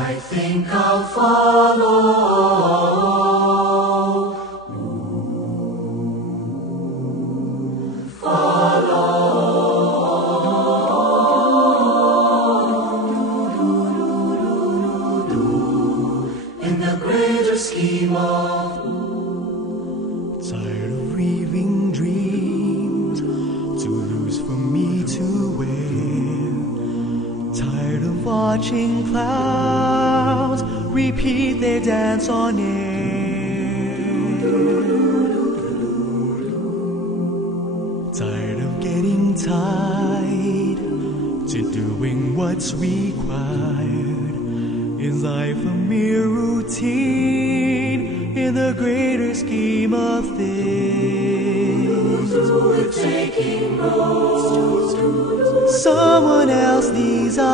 I think I'll follow. In the greater scheme of tired of weaving dreams too loose for me to wear, tired of watching clouds repeat their dance on air, tired of getting tied to doing what's required. Is life a mere routine in the greater scheme of things? through it taking road, Someone else designed,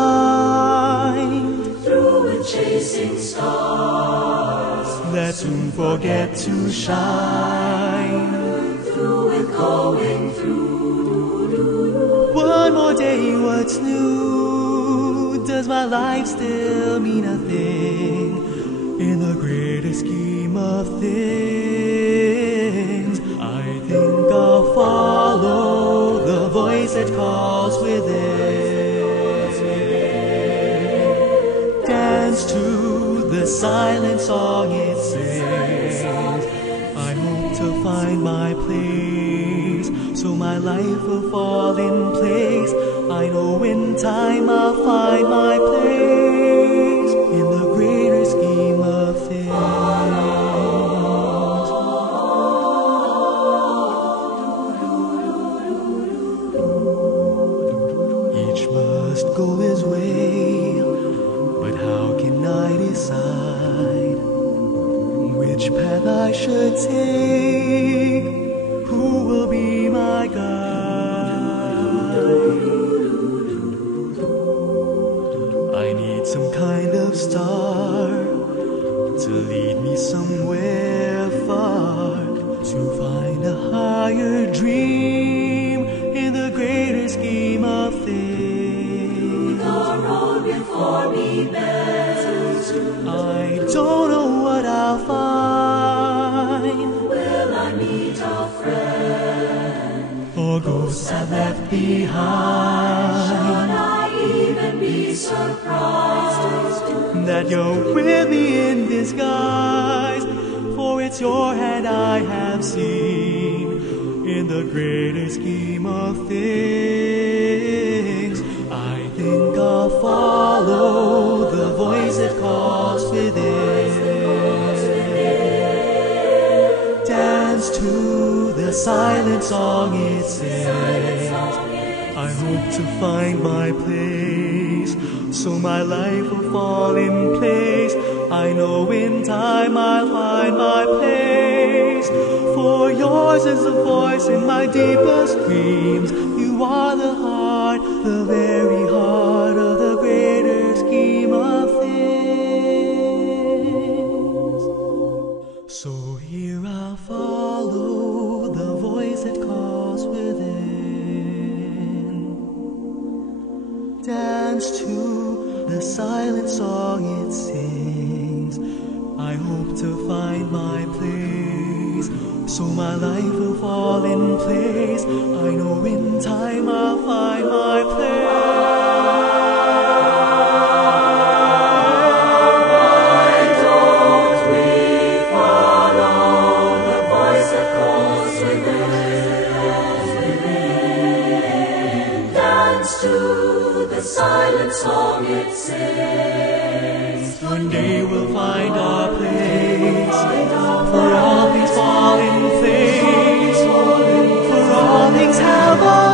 through it chasing stars, that soon forget to shine. through it going through. One more day, what's new? Does my life still mean a thing in the greater scheme of things? I think I'll follow the voice that calls within. Dance to the silent song it sings. I hope to find my place, so my life will fall in place. I know in time I'll find my place in the greater scheme of things. Each must go his way, but how can I decide which path I should take? Who will be my guide? Some kind of star to lead me somewhere far, to find a higher dream in the greater scheme of things. The road before me bears, I don't know what I'll find. will I meet a friend, Or ghosts I've left behind. should I even be surprised That you're with me in disguise, for it's your hand I have seen in the greater scheme of things. I think I'll follow the voice that calls within. Dance to the silent song it sings. I hope to find my place, so my life will fall in place. I know in time I'll find my place, for yours is the voice in my deepest dreams. You are the heart, the very heart of the greater scheme of things. So here I'll follow the voice that calls within. Dance to the silent song it sings. I hope to find my place, so my life will fall in place. I know in time I'll find my Why don't we follow the voice that calls within? Dance to the silent song it sings. One day we'll find our place, for all things fall in place, for all things have a